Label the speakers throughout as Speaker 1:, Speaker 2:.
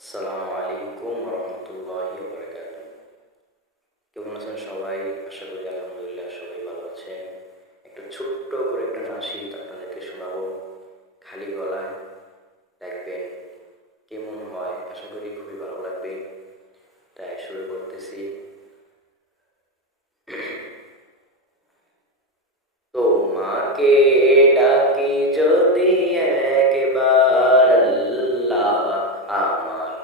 Speaker 1: আসসালামু রহমতুল্লাহি বরকাত কেমন আছেন সবাই? আশা করি আলহামদুলিল্লাহ সবাই ভালো আছেন। একটা ছোট্ট করে একটা নাসিদ আপনাদেরকে শোনাবো। খালি গলায় দেখবেন কেমন হয়। আশা করি খুবই ভালো লাগবে। তাই শুরু করতেছি। তোমাকে ডাকি যদি একবার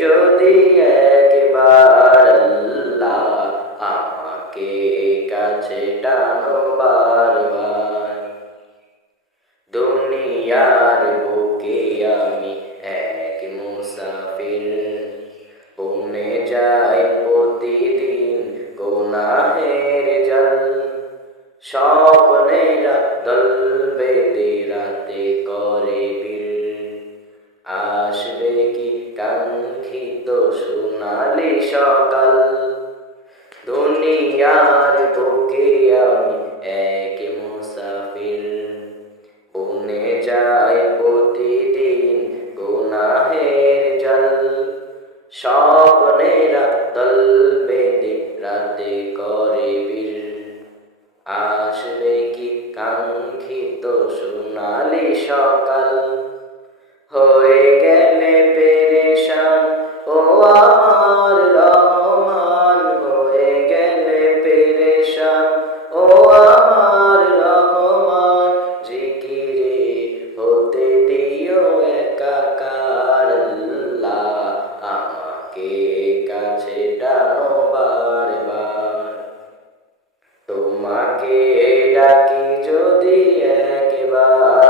Speaker 1: ডাকি যদি একবার আল্লাহ সোনালি সকাল। দুনিয়ার বুকে আমি এক মুসাফির। পুনে যাই প্রতিদিন গুনাহের জল। স্বপ্নেরা দল বেঁধে রাতে করে বীর। আসবে কি কাঙ্ক্ষিত সোনালি সকাল? হয়ে গেলে ডাকি যদি একবার।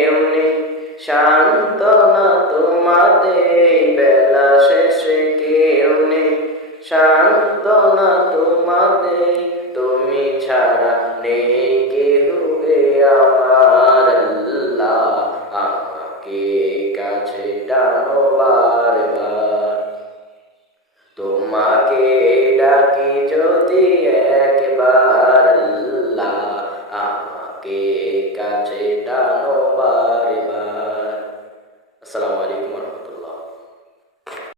Speaker 1: শান্তনা তোমাদের বেলা শেষে কেউ নেই। শান্তনা তোমাদের তুমি ছাড়া নেই কেউ আমার। আমাকে কাছে টানো বা